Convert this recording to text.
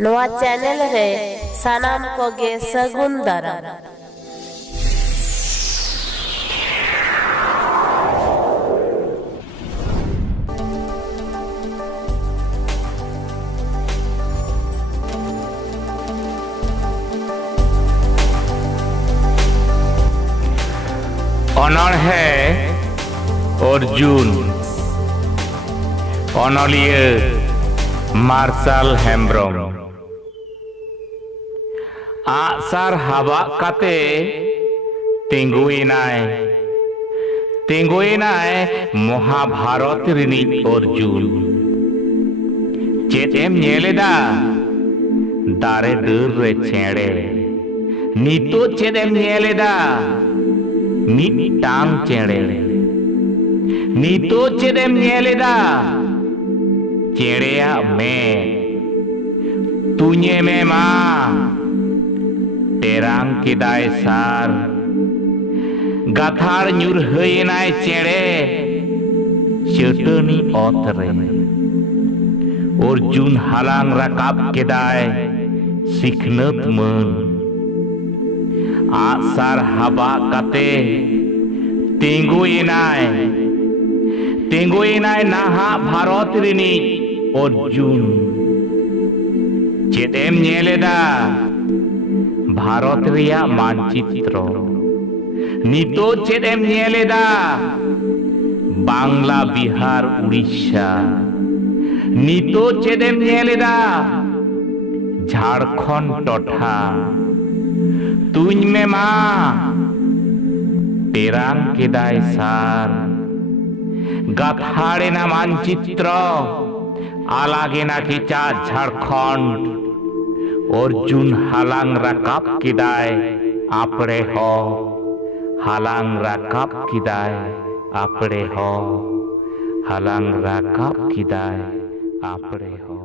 नोआ चैनल रे सानाम को गे सगुन दाराम। অনড়হে অর্জুন অনলিয়ে মার্শাল হেমব্রম आसार हाबा काते तेंगुइनाय महाभारत रिनी अर्जुन चेतेम नेलेदा दारे डर रे चेड़े नीतो चेदेम नेलेदा मिटांग चेड़े नीतो चेदेम नेलेदा चेड़ेया में तुझे में माँ टेरांग किदाय सार गाथार ᱧᱩᱨᱦᱟᱹᱭᱮᱱᱟᱭ चेड़े चटनी ओतरे अर्जुन हालांग राकाब केदाय सिखनत मन आसार हाबा काते तेंगुइनाय नाहा भारत रिनी अर्जुन चेदेम नेलेदा भारत रिया मानचित्र नितो चेदेम नेलेदा बांग्ला बिहार उड़ीसा नितो चेदेम नेलेदा झारखंड टोठा तुझ में माँ टेरांग केदाय सार गाथाड़े ना मानचित्र आलागे ना किचा झारखंड अर्जुन हालांग राकाब किदाय आपड़े हो हालांग राकाब किदाय आपड़े हो हालांग राकाब किदाय आपड़े हो।